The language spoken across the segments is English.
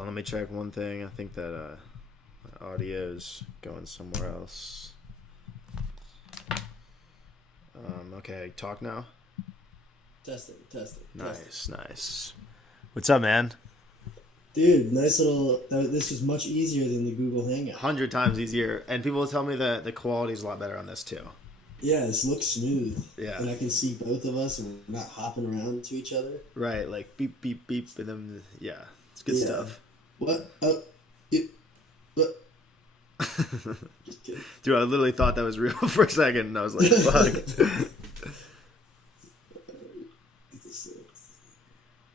on, let me check one thing. I think that my audio is going somewhere else. Okay, talk now. Testing. Nice. What's up, man? Dude, nice little. This was much easier than the Google Hangout. 100 times easier, and people tell me that the quality is a lot better on this too. Yeah, this looks smooth. Yeah. And I can see both of us, and we're not hopping around to each other. Right, like beep, beep, beep, and then yeah, it's good stuff. What? Just kidding. Dude, I literally thought that was real for a second, and I was like, fuck.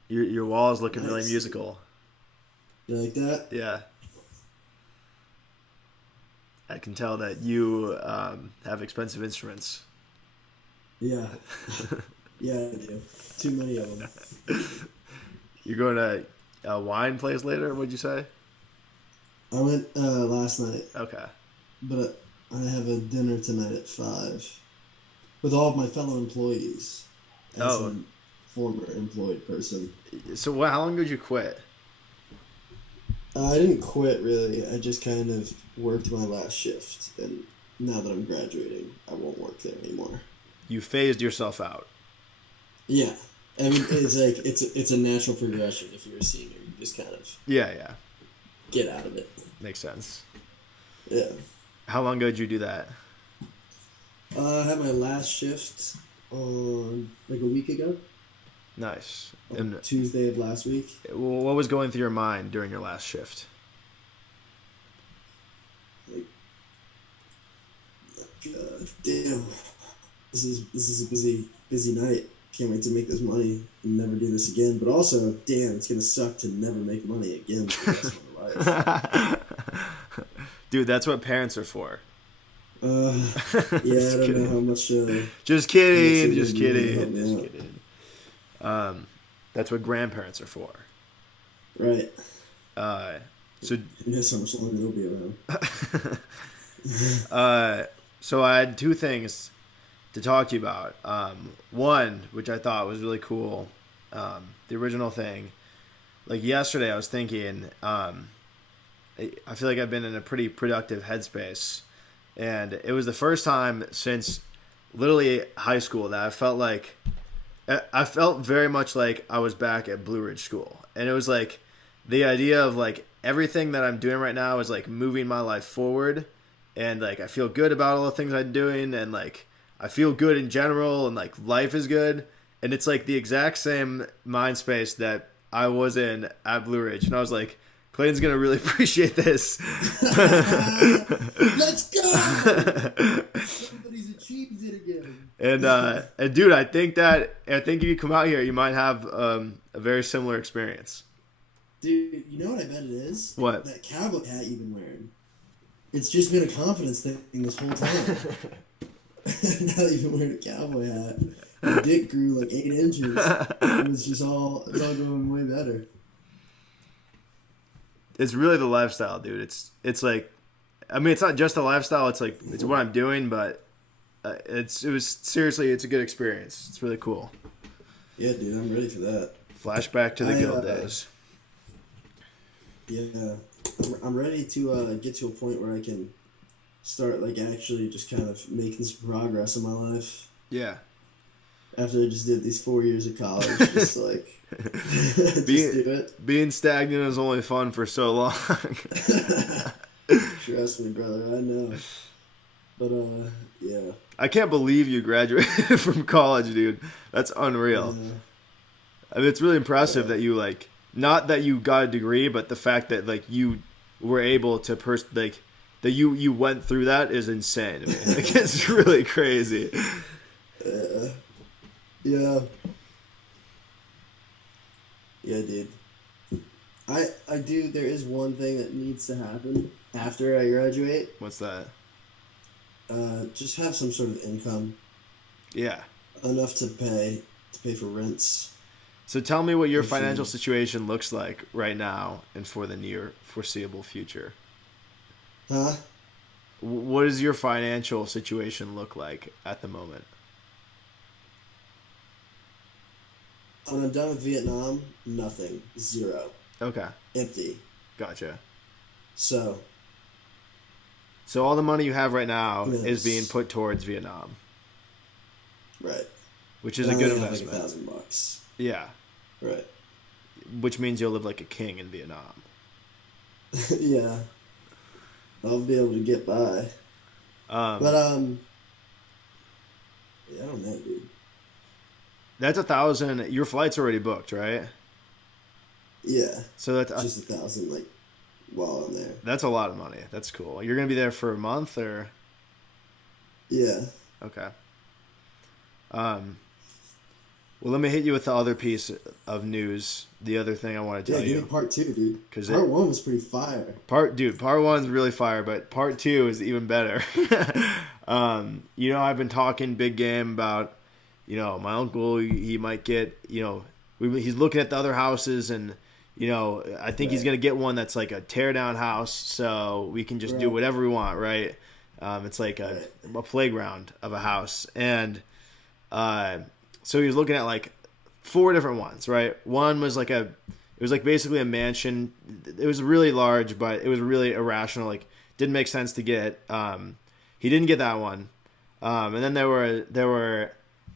Your wall is looking really musical. You like that? Yeah. I can tell that you have expensive instruments. Yeah. Yeah, I do. Too many of them. You're going to a wine place later? What'd you say? I went last night. Okay. But I have a dinner tonight at 5 with all of my fellow employees. As a former employed person. So how long did you quit? I didn't quit, really. I just kind of worked my last shift. And now that I'm graduating, I won't work there anymore. You phased yourself out. Yeah. I mean, it's like, it's a natural progression. If you're a senior, you just kind of Yeah. get out of it. Makes sense. Yeah. How long ago did you do that? I had my last shift on like a week ago. Nice. And Tuesday of last week. What was going through your mind during your last shift? Like, damn, this is a busy night. Can't wait to make this money and never do this again. But also, damn, it's gonna suck to never make money again for the rest of my life. Dude, that's what parents are for. Yeah, I don't know how much. Just kidding. That's what grandparents are for. Right. So guess how much longer they'll be around. So I had two things to talk to you about. One, which I thought was really cool, the original thing. Like yesterday, I was thinking, I feel like I've been in a pretty productive headspace, and it was the first time since literally high school that I felt very much like I was back at Blue Ridge School. And it was like the idea of like everything that I'm doing right now is like moving my life forward. And like I feel good about all the things I'm doing, and like I feel good in general, and like life is good. And it's like the exact same mind space that I was in at Blue Ridge. And I was like, Clayton's going to really appreciate this. Let's go! Somebody's achieved it again. And dude, I think if you come out here, you might have a very similar experience. Dude, you know what I bet it is? What? That cowboy hat you've been wearing. It's just been a confidence thing this whole time. Now that you've been wearing a cowboy hat, your dick grew like 8 inches. It's all going way better. It's really the lifestyle, dude. It's like, I mean, it's not just the lifestyle. It's like it's what I'm doing, but it's a good experience. It's really cool. Yeah, dude, I'm ready for that. Flashback to the good old days. Yeah, I'm ready to get to a point where I can start like actually just kind of making some progress in my life. Yeah. After I just did these 4 years of college, just like just do it. Being stagnant is only fun for so long. Trust me, brother. I know. But yeah. I can't believe you graduated from college, dude. That's unreal. Yeah. I mean, it's really impressive that you like, not that you got a degree, but the fact that like you were able to that you went through that is insane to me. Like, it's really crazy. Yeah. Yeah, dude. I do. There is one thing that needs to happen after I graduate. What's that? Just have some sort of income. Yeah. Enough to pay for rents. So tell me what your financial situation looks like right now and for the near foreseeable future. Huh? What does your financial situation look like at the moment? When I'm done with Vietnam, nothing. Zero. Okay. Empty. Gotcha. So all the money you have right now yes. is being put towards Vietnam. Right. Which is and a good I only investment. have like $1,000. Yeah. Right. Which means you'll live like a king in Vietnam. Yeah. I'll be able to get by. But yeah, I don't know, dude. That's 1,000. Your flight's already booked, right? Yeah. So that's just 1,000, like, while I'm there. That's a lot of money. That's cool. You're gonna be there for a month, or? Yeah. Okay. Well, let me hit you with the other piece of news. The other thing I want to tell you. Yeah, give me part 2, dude. Because part 1 was pretty fire. Part 1's really fire, but part 2 is even better. I've been talking big game about, my uncle. He might get, he's looking at the other houses, and I think he's gonna get one that's like a tear down house, so we can just do whatever we want, right? It's like a playground of a house, and so he was looking at like 4 different ones, right? One was like it was like basically a mansion. It was really large, but it was really irrational. Like, didn't make sense to get. He didn't get that one, and then there were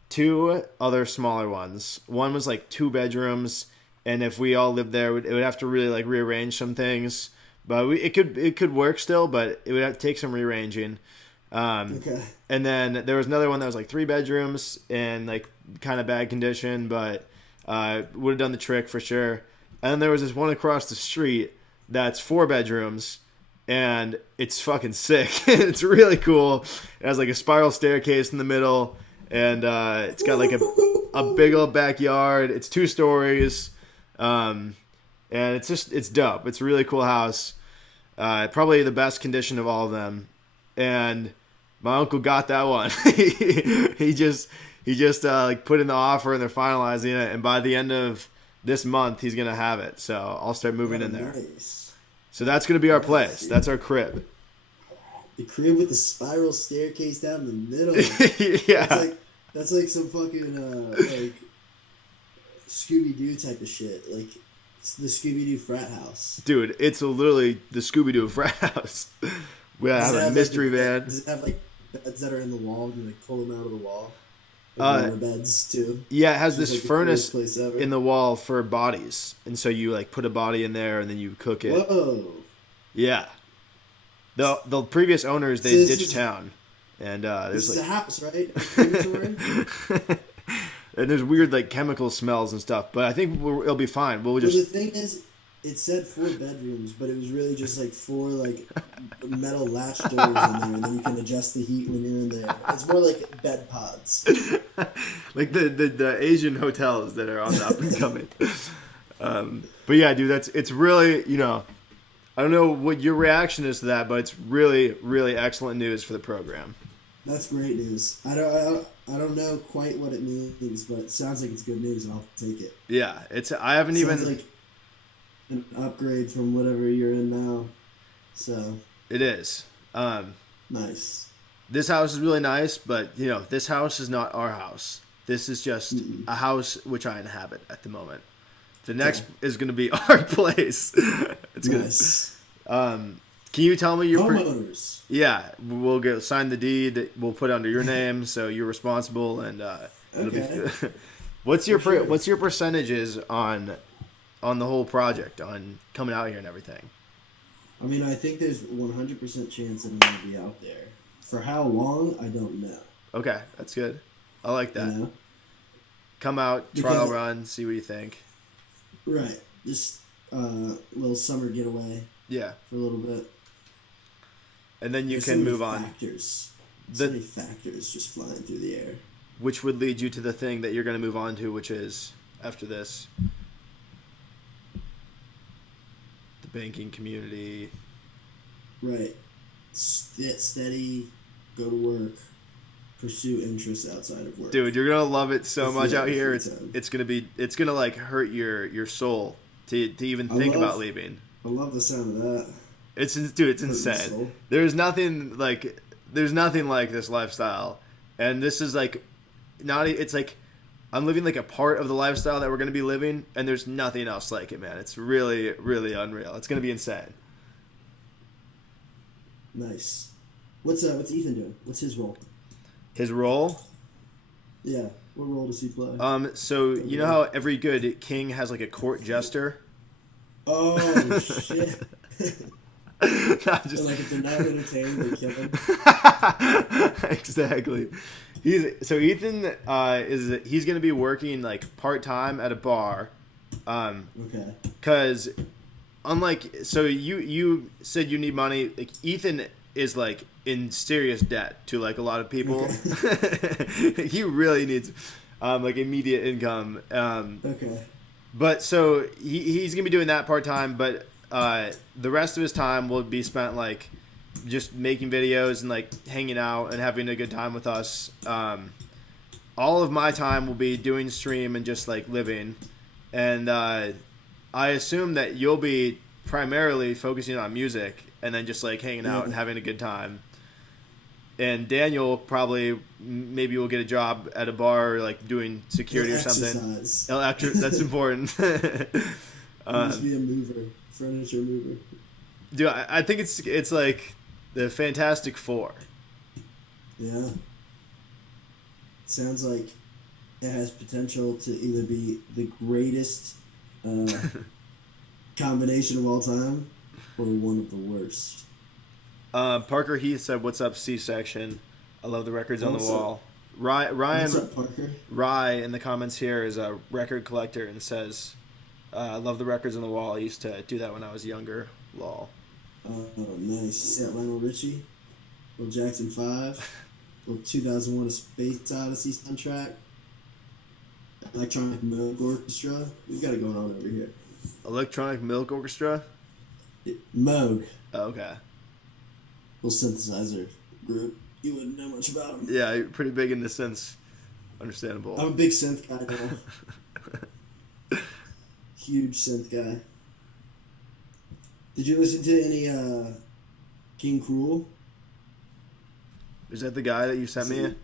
2 other smaller ones. One was like 2 bedrooms, and if we all lived there, it would have to really like rearrange some things. But it could work still, but it would have to take some rearranging. Okay. And then there was another one that was like 3 bedrooms and like kind of bad condition, but would have done the trick for sure. And then there was this one across the street that's 4 bedrooms, and it's fucking sick. It's really cool. It has like a spiral staircase in the middle, and it's got like a big old backyard. It's 2 stories, and it's dope. It's a really cool house. Probably the best condition of all of them, and my uncle got that one. he just like put in the offer, and they're finalizing it, and by the end of this month he's gonna have it. So I'll start moving in there. Nice. So that's gonna be our place. That's our crib. The crib with the spiral staircase down the middle. Yeah. That's like some fucking like Scooby-Doo type of shit. Like, it's the Scooby-Doo frat house. Dude, it's literally the Scooby-Doo frat house. We have a mystery van. Does it have like beds that are in the wall? You like pull them out of the wall? Like beds too. Yeah, it has this like furnace in the wall for bodies, and so you like put a body in there and then you cook it. Whoa. Yeah. The previous owners, they ditched town, and there's this is like a house, right? and there's weird like chemical smells and stuff, but I think it'll be fine. We'll just. The thing is, it said 4 bedrooms, but it was really just like 4 like metal latch doors in there, and then you can adjust the heat when you're in there. It's more like bed pods, like the Asian hotels that are on the up and coming. But yeah, dude, it's really, I don't know what your reaction is to that, but it's really, really excellent news for the program. That's great news. I don't know quite what it means, but it sounds like it's good news, and I'll take it. Yeah, I haven't even like an upgrade from whatever you're in now. So it is. Nice. This house is really nice, but this house is not our house. This is just a house which I inhabit at the moment. The next is going to be our place. It's nice. Can you tell me your homeowners? Yeah, we'll sign the deed. We'll put it under your name, so you're responsible, and it'll be. What's your percentages on the whole project, on coming out here and everything? I mean, I think there's 100% chance that I'm going to be out there. For how long, I don't know. Okay, that's good. I like that. You know? Come out, trial run, see what you think. Right. Just a little summer getaway. Yeah. For a little bit. And then you can move on. So many factors just flying through the air. Which would lead you to the thing that you're going to move on to, which is, after this, the banking community. Right. Steady, go to work, pursue interests outside of work. Dude, you're going to love it so much out here. It's going to like hurt your soul to even think about leaving. I love the sound of that. It's insane. There's nothing like this lifestyle, and this is like it's like I'm living like a part of the lifestyle that we're gonna be living, and there's nothing else like it, man. It's really, really unreal. It's gonna be insane. Nice. What's Ethan doing? What's his role? His role. Yeah. What role does he play? So you know how every good king has like a court jester? Oh shit. Not just... Like if they're not entertained, they kill them. Exactly. Ethan he's gonna be working like part time at a bar. Okay. Because you said you need money. Like Ethan is like in serious debt to like a lot of people. Okay. He really needs like immediate income. Okay. But so he's gonna be doing that part time, but the rest of his time will be spent like just making videos and like hanging out and having a good time with us. All of my time will be doing stream and just like living, and I assume that you'll be primarily focusing on music and then just like hanging out and having a good time. And Daniel probably maybe will get a job at a bar or like doing security or something. That's important. Just be a mover, furniture mover. Dude, I think it's like the Fantastic Four. Yeah. Sounds like it has potential to either be the greatest combination of all time or one of the worst. Parker Heath said, "What's up, C-section? I love the records on the wall." Ryan, what's up, Parker? Rye in the comments here is a record collector and says, "I love the records on the wall. I used to do that when I was younger." Lol. Oh, nice. You got Lionel Richie, little Jackson 5, little 2001: A Space Odyssey soundtrack, Electronic Milk Orchestra. We've got it going on over here. Electronic Milk Orchestra? Moog. Oh, okay. Little synthesizer group. You wouldn't know much about them. Yeah, you're pretty big into synths. Understandable. I'm a big synth guy now. Huge synth guy. Did you listen to any King Cruel? Is that the guy that you sent me?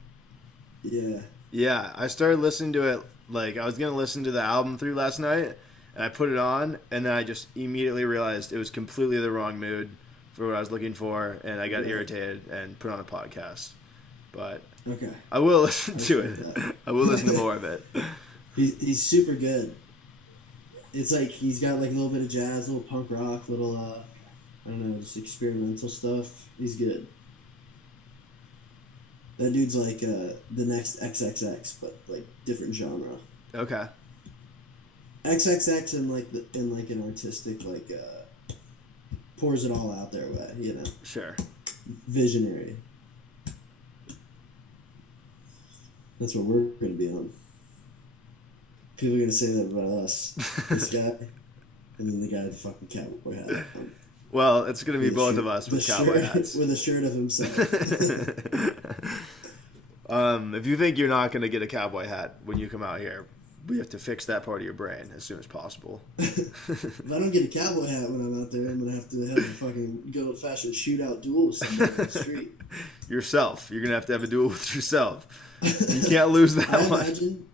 Yeah. Yeah, I started listening to it, like, I was going to listen to the album through last night, and I put it on, and then I just immediately realized it was completely the wrong mood for what I was looking for, and I got irritated and put on a podcast. But okay. I will listen to it. I will listen to more of it. He's super good. It's like he's got like a little bit of jazz, a little punk rock, little I don't know, just experimental stuff. He's good. That dude's like the next XXX, but like different genre. Okay. XXX in like an artistic like pours it all out their way, you know. Sure. Visionary. That's what we're gonna be on. People are gonna say that about us. This guy, and then the guy with the fucking cowboy hat. Well, it's gonna be both of us with cowboy hats. With a shirt of himself. If you think you're not gonna get a cowboy hat when you come out here, we have to fix that part of your brain as soon as possible. If I don't get a cowboy hat when I'm out there, I'm gonna have a fucking good old fashioned shootout duel with somebody on the street. Yourself. You're gonna have to have a duel with yourself. You can't lose that one.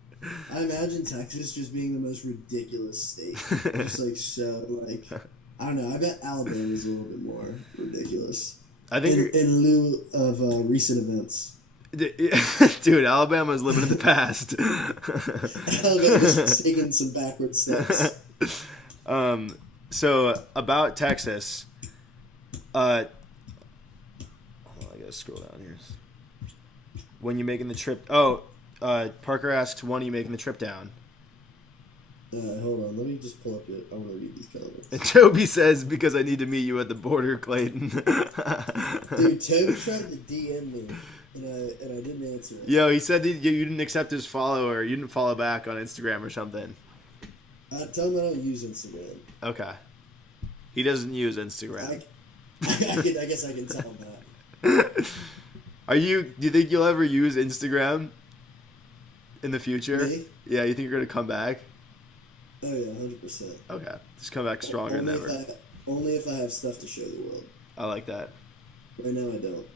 I imagine Texas just being the most ridiculous state. Just like so, like I don't know. I bet Alabama's a little bit more ridiculous. I think in lieu of recent events. Dude, Alabama's living in the past. Alabama's taking some backward steps. So about Texas, I gotta scroll down here. When you making the trip? Parker asks, when are you making the trip down? Hold on, let me just pull up it. I want to read these comments. And Toby says, because I need to meet you at the border, Clayton. Dude, Toby tried to DM me, and I didn't answer it. Yo, he said that you didn't accept his follow, or you didn't follow back on Instagram or something. Tell him I don't use Instagram. Okay. He doesn't use Instagram. I guess I can tell him that. Do you think you'll ever use Instagram in the future? Me? Yeah, you think you're going to come back? Oh, yeah, 100%. Okay. Just come back stronger than ever. Only if I have stuff to show the world. I like that. Right now, I don't.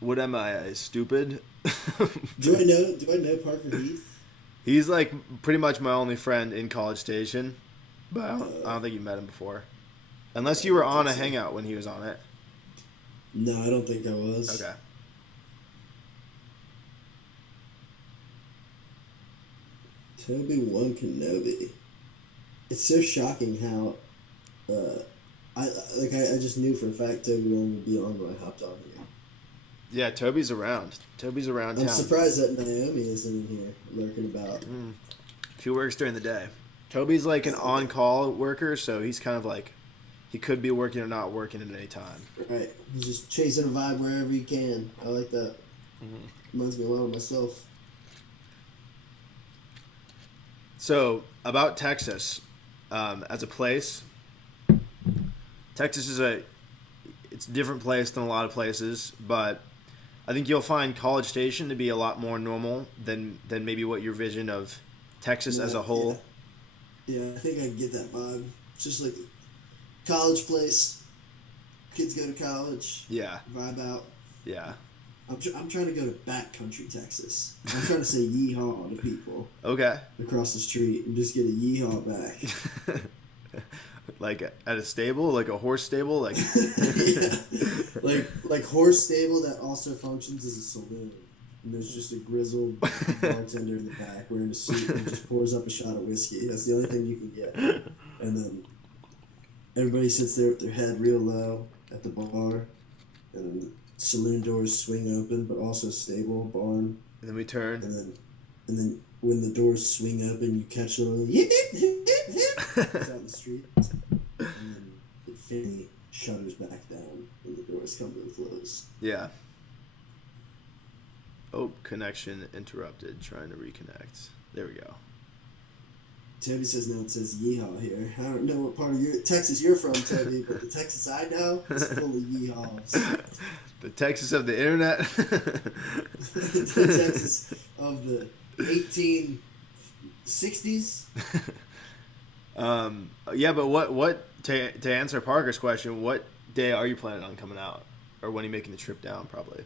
What am I, stupid? Do I know Parker Heath? He's like pretty much my only friend in College Station, but I don't Uh, think you met him before, unless I you were don't on think a so. Hangout when he was on it. No, I don't think I was. Okay. Toby-Wan Kenobi. It's so shocking how uh, I just knew for a fact Toby-Wan would be on when I hopped on here. Yeah, Toby's around. Toby's around I'm town. surprised that Naomi isn't in here lurking about. She works during the day. Toby's like an Okay, on-call worker, so he's kind of like he could be working or not working at any time. right. He's just chasing a vibe wherever he can. I like that. Reminds me a lot of myself. So about Texas, as a place, Texas is it's a different place than a lot of places, but I think you'll find College Station to be a lot more normal than maybe what your vision of Texas as Yeah, a yeah, whole. yeah. I think I get that vibe. It's just like a college place. Kids go to college, Yeah, vibe out. yeah. I'm trying to go to backcountry Texas. I'm trying to say yeehaw to people Okay. across the street and just get a yeehaw back. Like at a stable, like a horse stable, like. Yeah, like horse stable that also functions as a saloon. And there's just a grizzled bartender in the back wearing a suit and just pours up a shot of whiskey. That's the only thing you can get. And then everybody sits there with their head real low at the bar, and then the saloon doors swing open, but also stable barn. And then we turn. And then when the doors swing open, you catch a little hip hip hip hip it's out in the street, and then it finally shutters back down when the doors come to a close. Yeah. Oh, connection interrupted. Trying to reconnect. There we go. Toby says now it says yeehaw here. I don't know what part of Texas you're from, Toby, but the Texas I know is full of yeehaws. The Texas of the internet. The Texas of the 1860s. Yeah, but what to answer Parker's question, what day are you planning on coming out? Or when are you making the trip down, probably?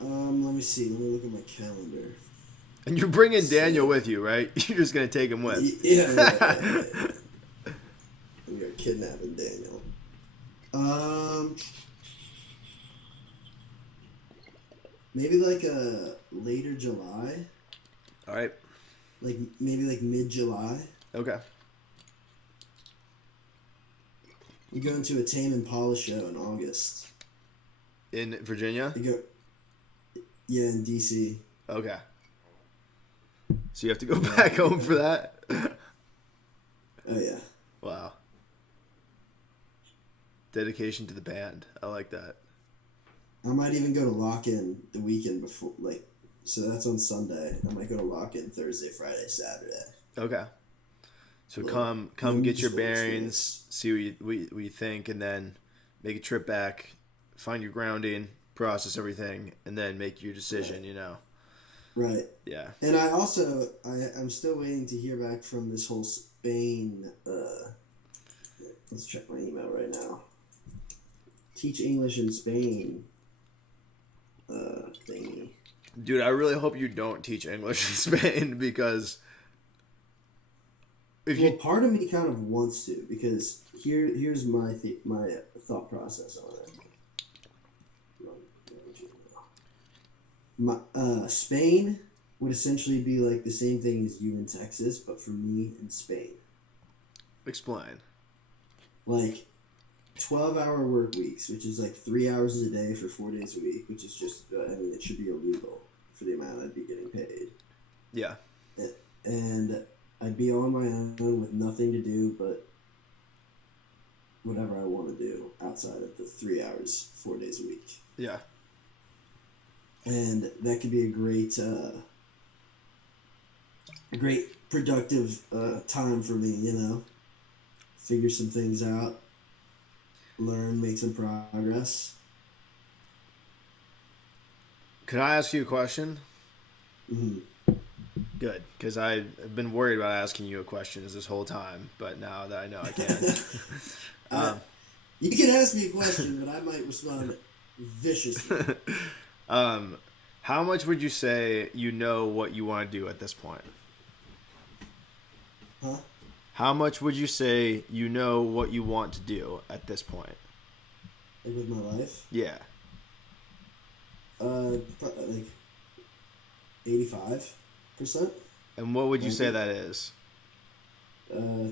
Let me see. Let me look at my calendar. And you're bringing Daniel with you, right? You're just going to take him with. Yeah. We are kidnapping Daniel. Maybe like a later July. All right. Like maybe like mid-July. Okay. We go into a Tame Impala show in August. In Virginia? Yeah, in DC. Okay. So you have to go back home for that? Oh yeah. Wow. Dedication to the band. I like that. I might even go to Lock-In the weekend before, so that's on Sunday. I might go to Lock-In Thursday, Friday, Saturday. Okay. So Well, come get your just bearings, see what you think, and then make a trip back, find your grounding, process everything, and then make your decision, Right. Yeah. And I'm still waiting to hear back from this whole Spain, let's check my email right now. Teach English in Spain, thingy. Dude, I really hope you don't teach English in Spain because Part of me kind of wants to, because here's my thought process on it. Spain would essentially be like the same thing as you in Texas, but for me in Spain. Explain. Like 12-hour work weeks, which is like 3 hours a day for 4 days a week, which is just, it should be illegal for the amount I'd be getting paid. Yeah. And I'd be on my own with nothing to do but whatever I want to do outside of the 3 hours, 4 days a week. Yeah. And that could be a great productive time for me, figure some things out, learn, make some progress. Could I ask you a question? Mm-hmm. Good, because I've been worried about asking you a question this whole time, but now that I know I can. You can ask me a question, but I might respond viciously. Um, how much would you say you know what you want to do at this point? Huh? How much would you say you know what you want to do at this point? Like with my life? Yeah. Like 85%. And what would you say Maybe. that is? Uh,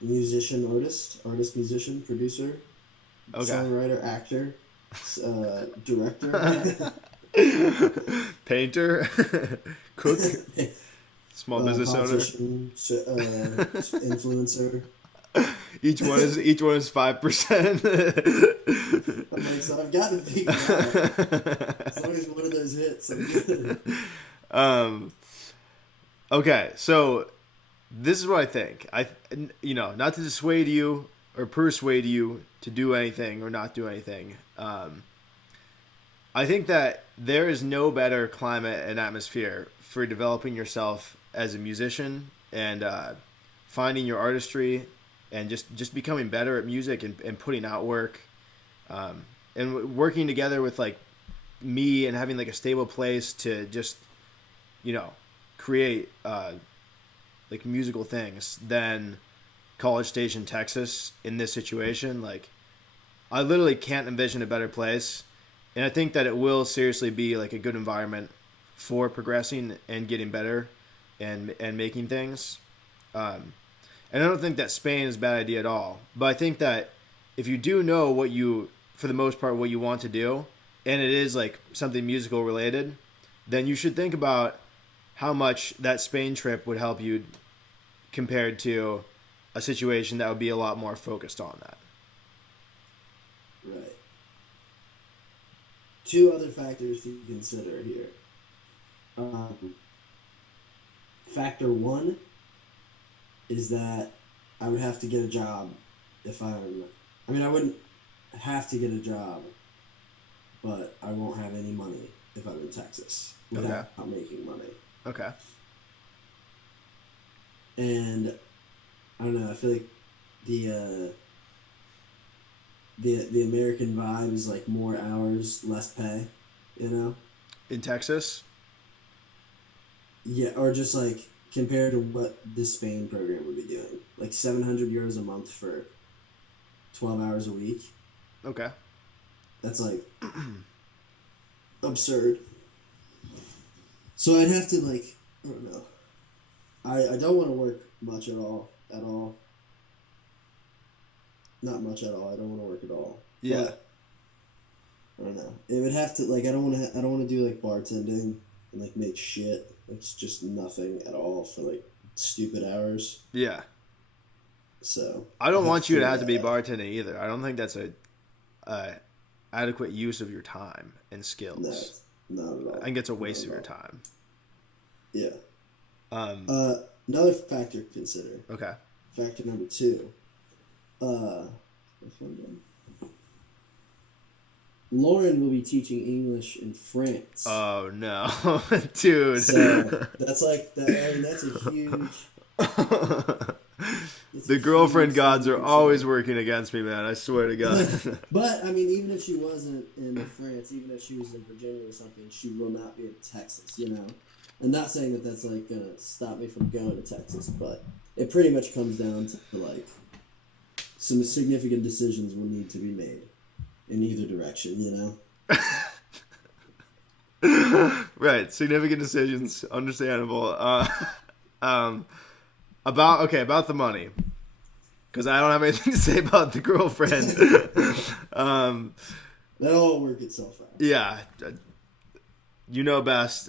musician, artist, musician, producer, Okay. songwriter, actor, director, Painter, cook, small business owner. politician, influencer. Each one is 5%. I'm like, so I've got to figure out. As long as one of those hits, I'm good. um. Okay, so this is what I think. Not to dissuade you or persuade you to do anything or not do anything. I think that there is no better climate and atmosphere for developing yourself as a musician and finding your artistry and just becoming better at music and putting out work and working together with like me and having like a stable place to just create like musical things than College Station, Texas in this situation. Like I literally can't envision a better place. And I think that it will seriously be like a good environment for progressing and getting better and making things. And I don't think that Spain is a bad idea at all. But I think that if you do know for the most part, what you want to do, and it is like something musical related, then you should think about how much that Spain trip would help you compared to a situation that would be a lot more focused on that. Right. Two other factors to consider here. Factor one is that I would have to get a job if I mean, I wouldn't have to get a job, but I won't have any money if I'm in Texas without making money. Okay. And I don't know, I feel like the American vibe is like more hours, less pay, you know? In Texas? Yeah, or just like compared to what the Spain program would be doing. Like 700 euros a month for 12 hours a week. Okay. That's like absurd. So I'd have to like, I don't know. I don't want to work much at all. At all. Not much at all. I don't want to work at all. Yeah. But, I don't know. It would have to like I don't want to do like bartending and like make shit. It's just nothing at all for like stupid hours. Yeah. So I don't want you to have to be out. bartending either. I don't think that's a adequate use of your time and skills. No, not at all. I think it's a waste of your time. Yeah. Um. Another factor to consider. Okay. Factor number 2. What's one again? Lauren will be teaching English in France. Oh no, dude. So that's like that. I mean, that's a huge. The girlfriend gods are always working against me, man. I swear to God. But I mean, even if she wasn't in France, even if she was in Virginia or something, she will not be in Texas. You know, I'm not saying that that's like gonna stop me from going to Texas, but it pretty much comes down to like some significant decisions will need to be made in either direction. You know. Right, significant decisions, understandable. About the money, because I don't have anything to say about the girlfriend. That'll all work itself out. Yeah, you know best.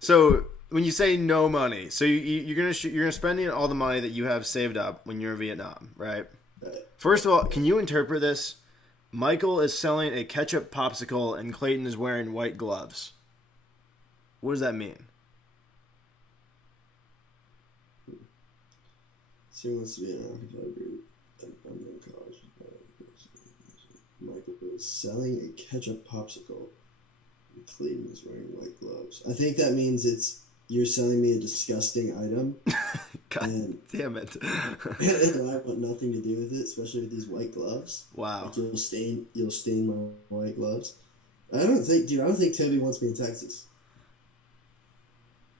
So when you say no money, so you're gonna spend all the money that you have saved up when you're in Vietnam, right? First of all, can you interpret this? Michael is selling a ketchup popsicle and Clayton is wearing white gloves. What does that mean? So he wants to be an architect and I'm in college. Michael is selling a ketchup popsicle and Clayton is wearing white gloves. I think that means you're selling me a disgusting item God and damn it. and I want nothing to do with it, especially with these white gloves. Wow. Like you'll stain my white gloves. I don't think Toby wants me in Texas.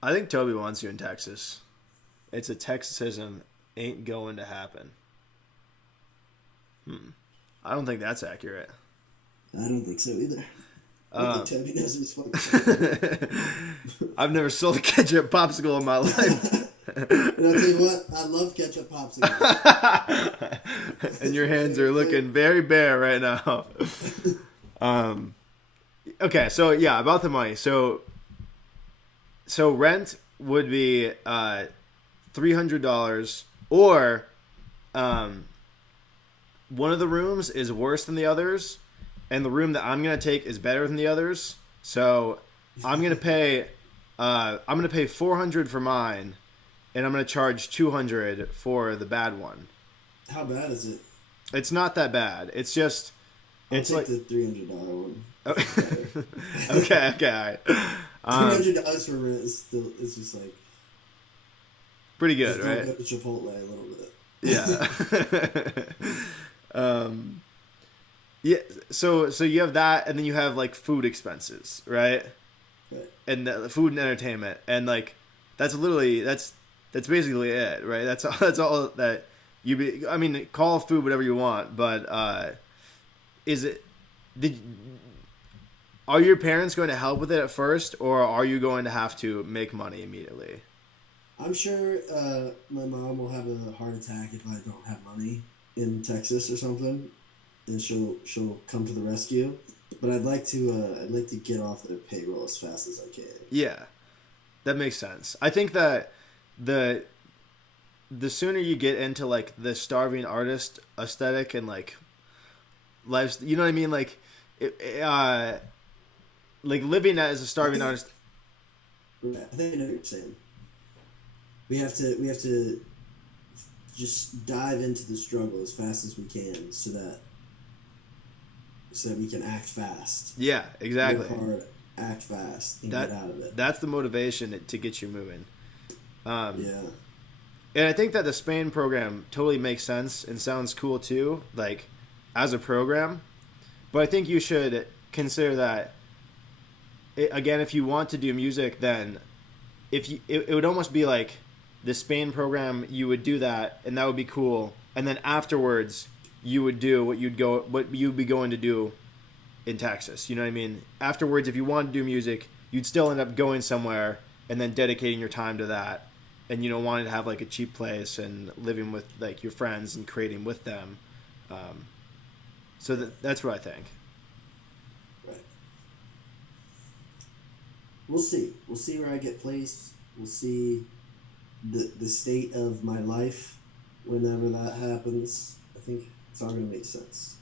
I think Toby wants you in Texas. It's a Texasism ain't going to happen. I don't think that's accurate. I don't think so either. I think Toby knows he's fucking. I've never sold a ketchup popsicle in my life. And I'll tell you what, I love ketchup popsicles. And your hands are looking very bare right now. Okay, so yeah, about the money. So rent would be $300, or one of the rooms is worse than the others, and the room that I'm gonna take is better than the others. So I'm gonna pay $400 for mine, and I'm gonna charge $200 for the bad one. How bad is it? It's not that bad. It's just I'll take the $300 one. Okay. $300 for rent is just like pretty good, right? Go to Chipotle a little bit. Yeah. Yeah. So you have that, and then you have like food expenses, right? Right. And the food and entertainment, and like that's basically it, right? That's all that you be. I mean, call food whatever you want, but are your parents going to help with it at first, or are you going to have to make money immediately? I'm sure my mom will have a heart attack if I don't have money in Texas or something, and she'll come to the rescue. But I'd like to get off their payroll as fast as I can. Yeah, that makes sense. I think that the sooner you get into like the starving artist aesthetic and like life, you know what I mean, like like living as a starving artist. I think I know what you're saying. We have to just dive into the struggle as fast as we can, so that we can act fast. Yeah, exactly. Work hard, act fast, and get out of it. That's the motivation to get you moving. Yeah. And I think that the Spain program totally makes sense and sounds cool too, like as a program. But I think you should consider that, again, if you want to do music, then it would almost be like the Spain program, you would do that, and that would be cool. And then afterwards, you would do what you'd be going to do in Texas. You know what I mean? Afterwards, if you wanted to do music, you'd still end up going somewhere and then dedicating your time to that. And you don't want to have like a cheap place and living with like your friends and creating with them. So that's what I think. Right. We'll see. We'll see where I get placed. We'll see the state of my life whenever that happens. I think it's all going to make sense.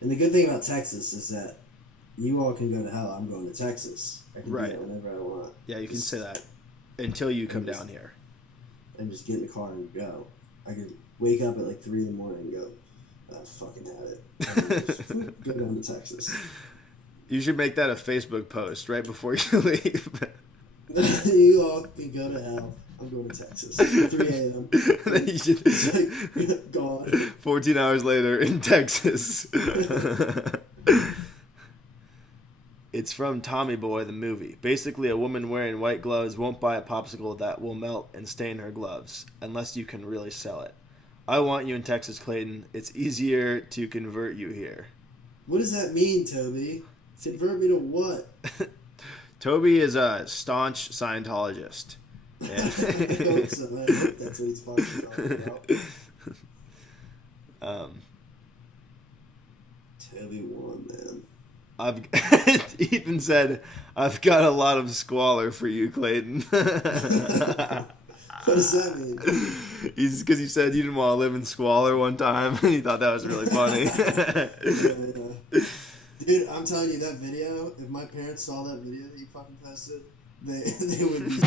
And the good thing about Texas is that you all can go to hell. I'm going to Texas. I can do that whenever I want. Yeah, you can say that until you come down here. And just get in the car and go. I could wake up at like 3 a.m. and go, I fucking had it. Go down to Texas. You should make that a Facebook post right before you leave. You all can go to hell. I'm going to Texas. 3 a.m. Then you should, it's like, gone. 14 hours later in Texas. It's from Tommy Boy, the movie. Basically, a woman wearing white gloves won't buy a popsicle that will melt and stain her gloves, unless you can really sell it. I want you in Texas, Clayton. It's easier to convert you here. What does that mean, Toby? Convert me to what? Toby is a staunch Scientologist. I hope so. I hope that's what he's fucking talking about. Toby won, man. Ethan said, I've got a lot of squalor for you, Clayton. What does that mean? Because you said you didn't want to live in squalor one time, and he thought that was really funny. Yeah. Dude, I'm telling you, that video, if my parents saw that video that you fucking posted, they would be...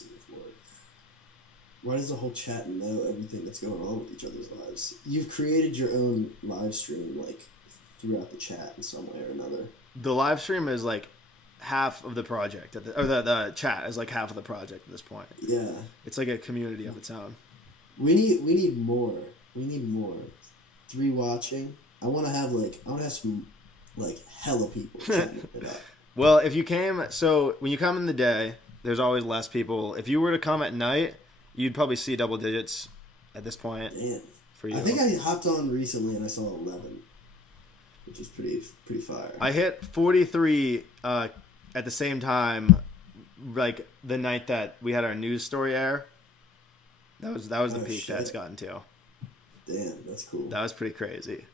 this before. Why does the whole chat know everything that's going on with each other's lives? You've created your own live stream, like, throughout the chat in some way or another. The live stream is like half of the project, or the chat is like half of the project at this point. Yeah. It's like a community of its own. We need more. We need more. 3 watching. I want to have some, like, hella people chatting it up. Well, if you came, so when you come in the day, there's always less people. If you were to come at night, you'd probably see double digits at this point. Damn. For you. I think I hopped on recently and I saw 11, which is pretty fire. I hit 43 at the same time, like the night that we had our news story air. That was the peak shit. that's gotten to. Damn, that's cool. That was pretty crazy.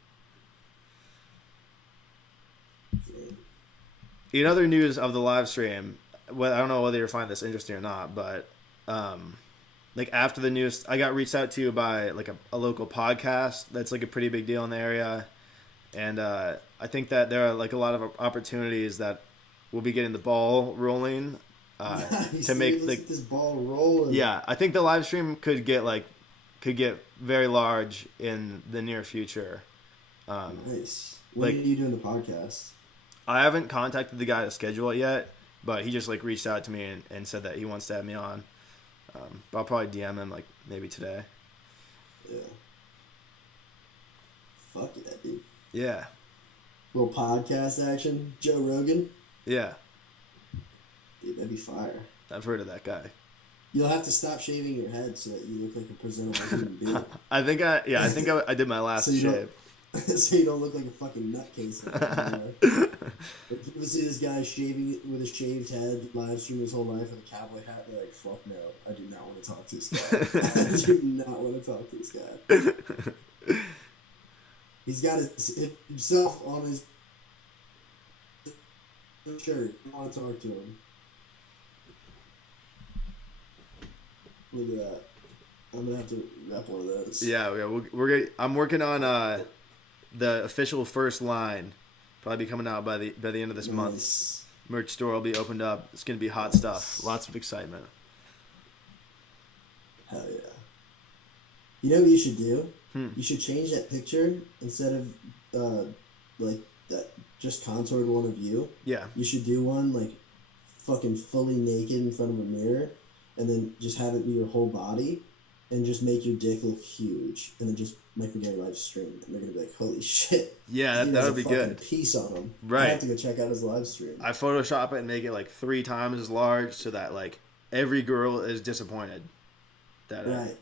Damn. In other news of the live stream, well, I don't know whether you find this interesting or not, but like after the news, I got reached out to by like a local podcast that's like a pretty big deal in the area, and I think that there are like a lot of opportunities that we'll be getting the ball rolling to make like this ball rolling. Yeah, I think the live stream could get very large in the near future. Nice. When are you doing the podcast? I haven't contacted the guy to schedule it yet, but he just like reached out to me and said that he wants to have me on. But I'll probably DM him like maybe today. Yeah. Fuck yeah, dude. Yeah. Little podcast action. Joe Rogan. Yeah. Dude, that'd be fire. I've heard of that guy. You'll have to stop shaving your head so that you look like a presentable human being. I think I did my last shave. So you don't look like a fucking nutcase. If you see this guy shaving it with a shaved head, live stream his whole life with a cowboy hat, they're like, fuck no, I do not want to talk to this guy. I do not want to talk to this guy. He's got himself on his shirt. I want to talk to him. Look at that. I'm gonna have to rep one of those. Yeah, I'm working on the official first line. Probably be coming out by the end of this month. Merch store will be opened up. It's gonna be hot stuff. Lots of excitement. Hell yeah. You know what you should do? You should change that picture instead of like that just contoured one of you. Yeah. You should do one like fucking fully naked in front of a mirror, and then just have it be your whole body, and just make your dick look huge, and then just make a live stream, and they're gonna be like, "Holy shit!" Yeah, that would be good. Piece on him, right? I have to go check out his live stream. I Photoshop it and make it like 3 times as large, so that like every girl is disappointed. Right.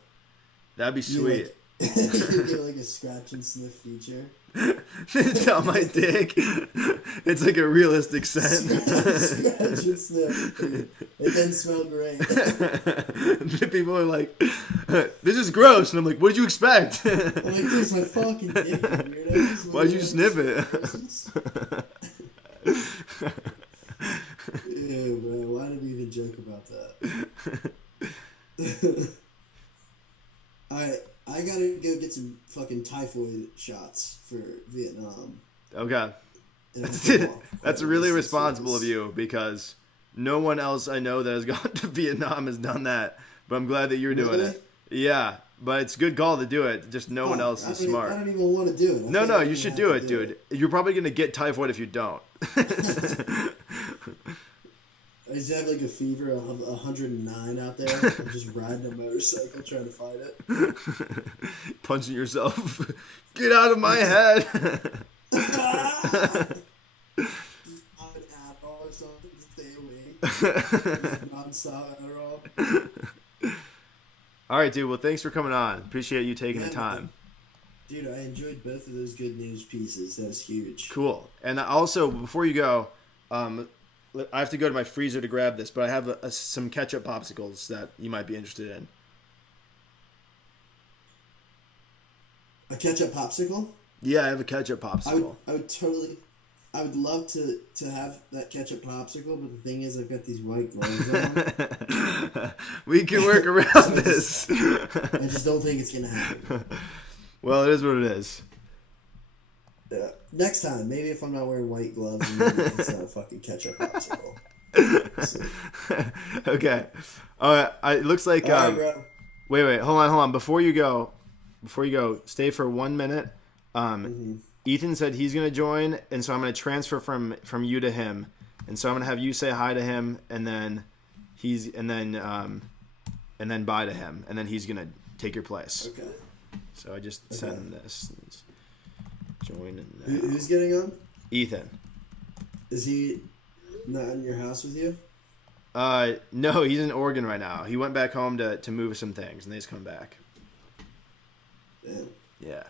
That'd be sweet. You get like a scratch and sniff feature. Tell my dick. It's like a realistic scent. Scratch and sniff. It doesn't smell great. People are like, "This is gross," and I'm like, "What did you expect?" I'm like, "This is my fucking dick, weirdo." Why'd you sniff it? Ew, man. Why did we even joke about that? I gotta go get some fucking typhoid shots for Vietnam. Okay. That's really responsible of you, because no one else I know that has gone to Vietnam has done that. But I'm glad that you're doing it. Yeah, but it's a good call to do it. Just no one else is smart. I don't even want to do it. No, you should do it, dude. You're probably going to get typhoid if you don't. I just have like a fever of 109 out there. I'm just riding a motorcycle trying to fight it. Punching yourself. Get out of my head. Pop an Adderall or something to stay awake. Non-stop Adderall. All right, dude. Well, thanks for coming on. Appreciate you taking the time. Dude, I enjoyed both of those good news pieces. That was huge. Cool. And also, before you go, I have to go to my freezer to grab this, but I have some ketchup popsicles that you might be interested in. A ketchup popsicle? Yeah, I have a ketchup popsicle. I would love to have that ketchup popsicle, but the thing is, I've got these white gloves on. We can work around this. I just don't think it's going to happen. Well, it is what it is. Yeah. Next time, maybe if I'm not wearing white gloves, it's not a fucking ketchup popsicle. Okay. It looks like. All right, bro. Wait. Hold on. Before you go, stay for 1 minute. Mm-hmm. Ethan said he's gonna join, and so I'm gonna transfer from you to him, and so I'm gonna have you say hi to him, and then and then bye to him, and then he's gonna take your place. Okay. So I just sent him this. Join Who's getting on? Ethan. Is he not in your house with you? No, he's in Oregon right now. He went back home to move some things, and they just come back. Damn. Yeah.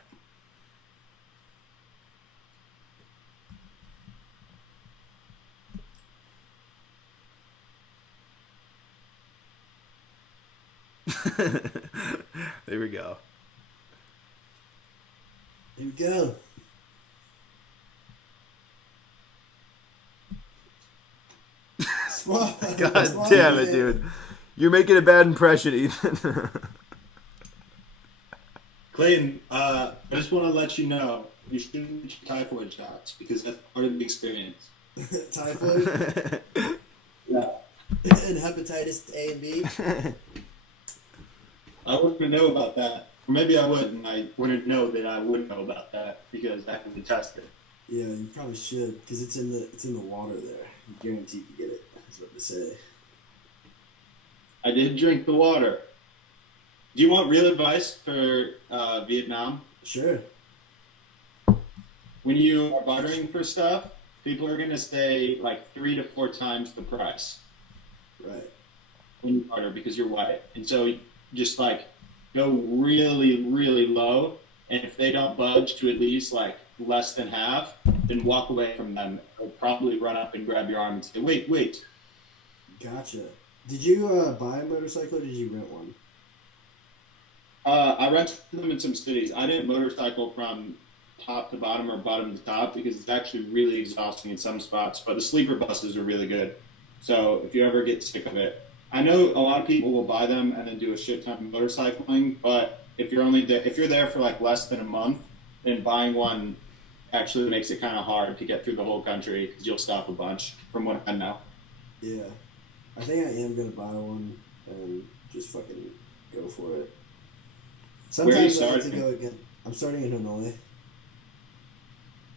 There we go. Here we go. God damn it, dude. You're making a bad impression, Ethan. Clayton, I just want to let you know you shouldn't get your typhoid shots because that's part of the experience. Typhoid? Yeah. And hepatitis A and B? I wouldn't know about that. Or maybe I would, and I wouldn't know that I would know about that because I haven't been tested. Yeah, you probably should, because it's in the water there. I'm guaranteed you get it. That's what they say. I did drink the water. Do you want real advice for Vietnam? Sure. When you are bartering for stuff, people are going to say like 3 to 4 times the price. Right. When you barter because you're white. And so just like go really, really low. And if they don't budge to at least like less than half, then walk away from them. They'll probably run up and grab your arm and say, wait. Gotcha. Did you buy a motorcycle or did you rent one? I rented them in some cities. I didn't motorcycle from top to bottom or bottom to top because it's actually really exhausting in some spots. But the sleeper buses are really good. So if you ever get sick of it, I know a lot of people will buy them and then do a shit ton of motorcycling. But if you're there for like less than a month, then buying one actually makes it kind of hard to get through the whole country because you'll stop a bunch, from what I know. Yeah. I think I am going to buy one and just fucking go for it. Sometimes I like to go again. I'm starting in Hanoi.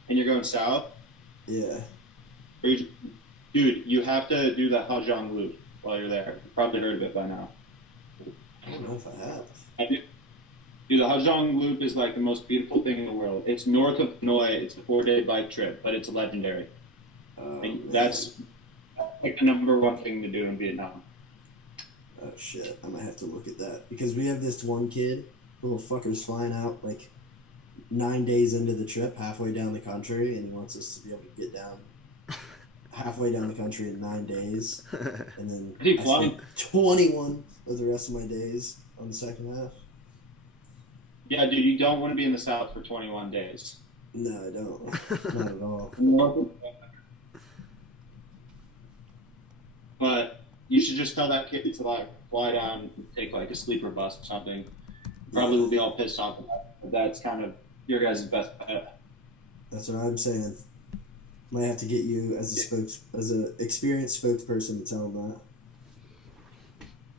And you're going south? Yeah. Dude, you have to do the Hajong Loop while you're there. You've probably heard of it by now. I don't know if I have. Dude, the Hajong Loop is like the most beautiful thing in the world. It's north of Hanoi. It's a 4-day bike trip, but it's legendary. That's like the number one thing to do in Vietnam. Oh shit, I might have to look at that. Because we have this one kid, little fucker's flying out like 9 days into the trip, halfway down the country, and he wants us to be able to get down halfway down the country in 9 days. And then I spent 21 of the rest of my days on the second half. Yeah, dude, you don't want to be in the South for 21 days. No, I don't. Not at all. But you should just tell that kid to like fly down and take like a sleeper bus or something. Probably will be all pissed off about it, but that's kind of your guys' best bet. That's what I'm saying. Might have to get you as an experienced spokesperson to tell him that.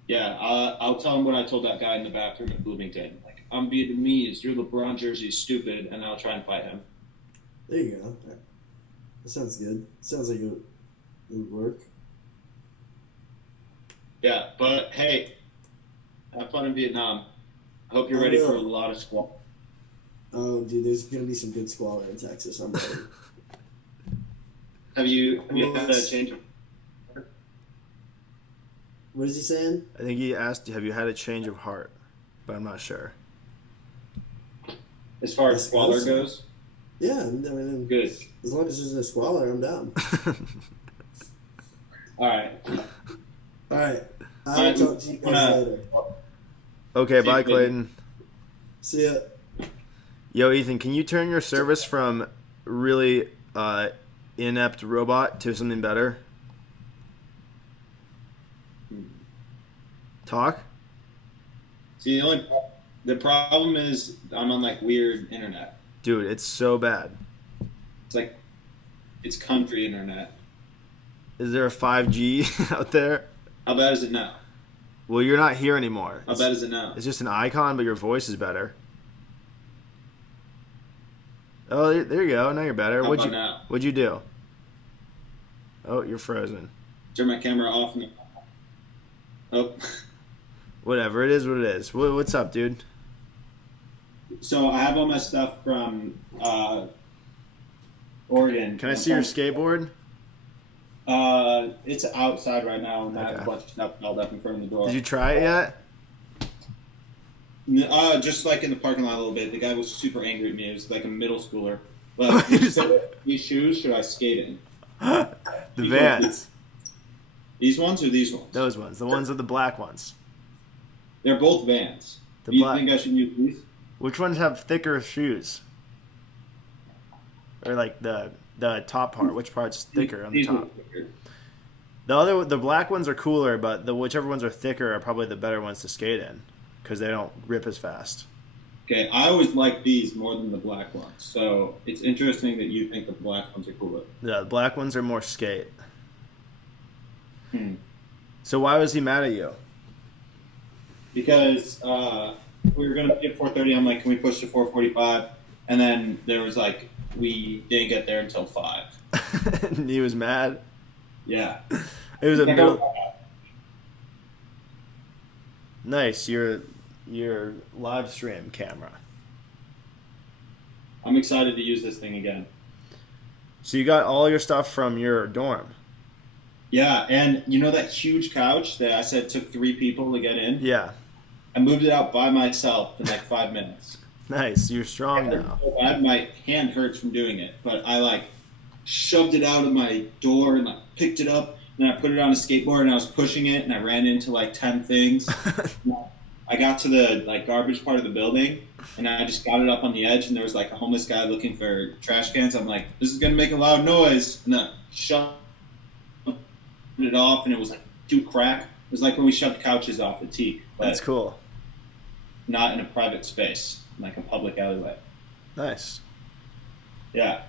Yeah, I'll tell him what I told that guy in the bathroom at Bloomington. Like, I'm Vietnamese, your LeBron jersey's stupid, and I'll try and fight him. There you go. That sounds good. Sounds like it would work. Yeah, but hey, have fun in Vietnam. I hope you're ready for a lot of squalor. Oh, dude, there's gonna be some good squalor in Texas. I'm ready. Have you had a change of heart? What is he saying? I think he asked, have you had a change of heart? But I'm not sure. As far as squalor goes? Yeah, I mean, good. As long as there's no squalor, I'm down. All right. All right. I'll talk to you guys later. Okay, bye, Clayton. See ya. Yo, Ethan, can you turn your service from really inept robot to something better? Talk? See, the problem is I'm on like weird internet. Dude, it's so bad. It's like it's country internet. Is there a 5G out there? How bad is it now? Well, you're not here anymore. How bad is it now? It's just an icon, but your voice is better. Oh, there you go. Now you're better. How about now? What'd you do? Oh, you're frozen. Turn my camera off. Oh. Whatever. It is what it is. What's up, dude? So I have all my stuff from Oregon. Can I see your skateboard? It's outside right now, and I have a Okay. bunch of stuff piled up in front of the door. Did you try it yet? Just like in the parking lot a little bit. The guy was super angry at me. It was like a middle schooler. But these shoes, should I skate in? The Vans. These ones or these ones? Those ones. The ones with the black ones. They're both Vans. The Do you black. think I should use these? Which ones have thicker shoes? Or like the top part. Which part's thicker on the These top? are thicker. The black ones are cooler, but whichever ones are thicker are probably the better ones to skate in, because they don't rip as fast. Okay, I always like these more than the black ones. So it's interesting that you think the black ones are cooler. Yeah, the black ones are more skate. Hmm. So why was he mad at you? Because we were gonna be at 4:30. I'm like, can we push to 4:45? And then there was like, we didn't get there until 5. And he was mad. Yeah. It was a middle. Nice, your live stream camera. I'm excited to use this thing again. So you got all your stuff from your dorm. Yeah, and you know that huge couch that I said took 3 people to get in? Yeah. I moved it out by myself in like 5 minutes. Nice. You're strong now. My hand hurts from doing it, but I like shoved it out of my door and like picked it up, and I put it on a skateboard and I was pushing it and I ran into like 10 things. I got to the like garbage part of the building and I just got it up on the edge, and there was like a homeless guy looking for trash cans. I'm like, this is gonna make a loud noise, and then shoved it off, and it was like too crack. It was like when we shoved couches off the teak, but That's cool. not in a private space, like a public alleyway. Nice. Yeah.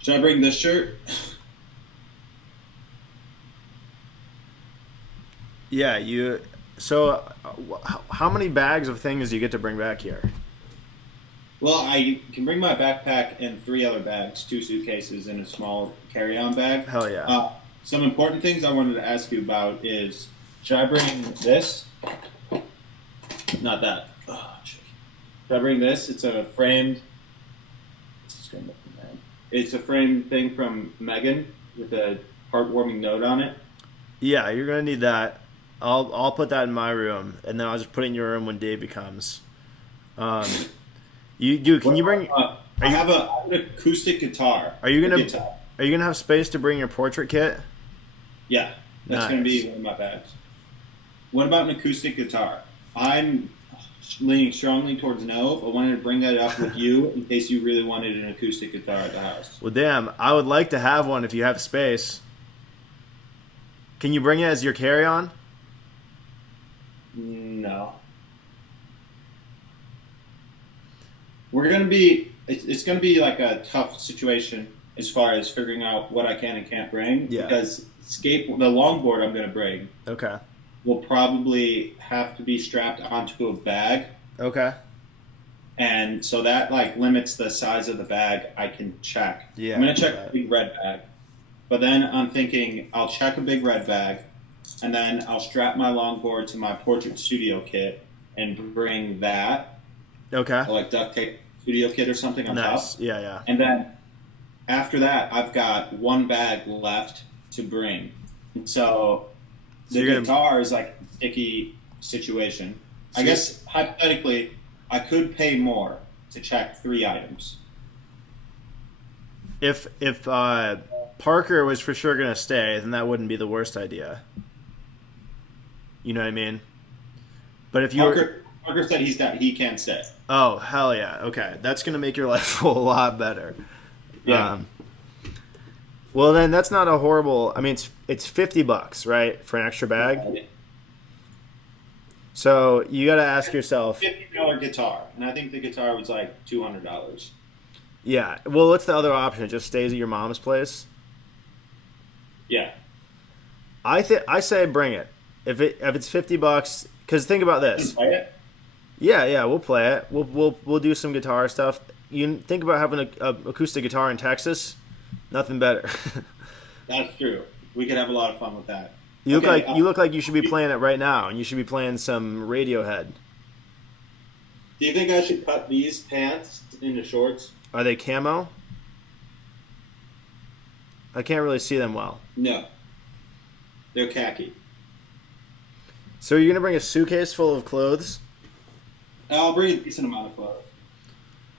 Should I bring this shirt? Yeah, you. So, how many bags of things do you get to bring back here? Well, I can bring my backpack and 3 other bags, 2 suitcases, and a small carry-on bag. Hell yeah. Some important things I wanted to ask you about is, should I bring this? Not that. Oh, shit. Should I bring this? It's a framed. It's a framed thing from Megan with a heartwarming note on it. Yeah, you're gonna need that. I'll put that in my room, and then I'll just put it in your room when Davey comes. Can you bring? I have an acoustic guitar. Are you gonna have space to bring your portrait kit? Yeah, that's Nice. going to be one of my bags. What about an acoustic guitar? I'm leaning strongly towards no. I wanted to bring that up with you in case you really wanted an acoustic guitar at the house. Well, damn, I would like to have one if you have space. Can you bring it as your carry-on? No. We're going to be, it's going to be like a tough situation as far as figuring out what I can and can't bring. Yeah. Because the longboard I'm going to bring Okay. will probably have to be strapped onto a bag. Okay. And so that like limits the size of the bag I can check. Yeah, I'm going to check right. a big red bag. But then I'm thinking I'll check a big red bag, and then I'll strap my longboard to my portrait studio kit and bring that, Okay. or like duct tape studio kit or something on Nice. top. Yeah, yeah. And then after that, I've got 1 bag left to bring. So the you're gonna- guitar is like a sticky situation. I guess hypothetically, I could pay more to check 3 items. If Parker was for sure gonna stay, then that wouldn't be the worst idea. You know what I mean? But if you were, Parker said he can't stay. oh hell yeah, okay, that's gonna make your life a lot better. Yeah. Well then, that's not a horrible. I mean, it's $50, right, for an extra bag. So you got to ask yourself. $50 guitar, and I think the guitar was like $200. Yeah. Well, what's the other option? It just stays at your mom's place. I say bring it. If it's $50, because think about this. Play it? Yeah, we'll play it. We'll do some guitar stuff. You think about having a acoustic guitar in Texas, nothing better. That's true. We could have a lot of fun with that. You look like you should be playing it right now, and you should be playing some Radiohead. Do you think I should cut these pants into shorts? Are they camo? I can't really see them well. No. They're khaki. So you're gonna bring a suitcase full of clothes? I'll bring a decent amount of clothes.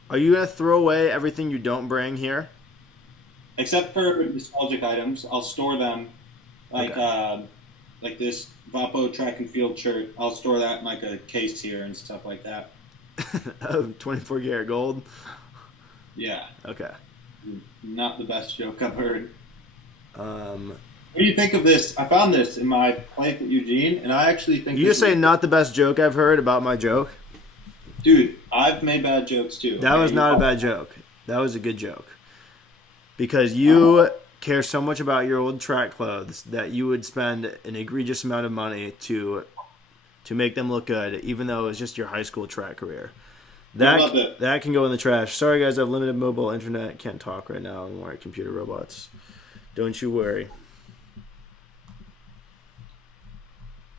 Are you gonna throw away everything you don't bring here? Except for nostalgic items, I'll store them like like this Vapo track and field shirt. I'll store that in like a case here and stuff like that. Oh, 24 karat gold? Yeah. Okay. Not the best joke I've heard. Um, What do you think of this? I found this in my plate at Eugene, and I actually think you just say not the best joke I've heard about my joke? Dude, I've made bad jokes too. That was not a bad joke. That was a good joke. Because you care so much about your old track clothes that you would spend an egregious amount of money to make them look good, even though it was just your high school track career. That can go in the trash. Sorry, guys, I have limited mobile internet. Can't talk right now. I'm wearing computer robots. Don't you worry.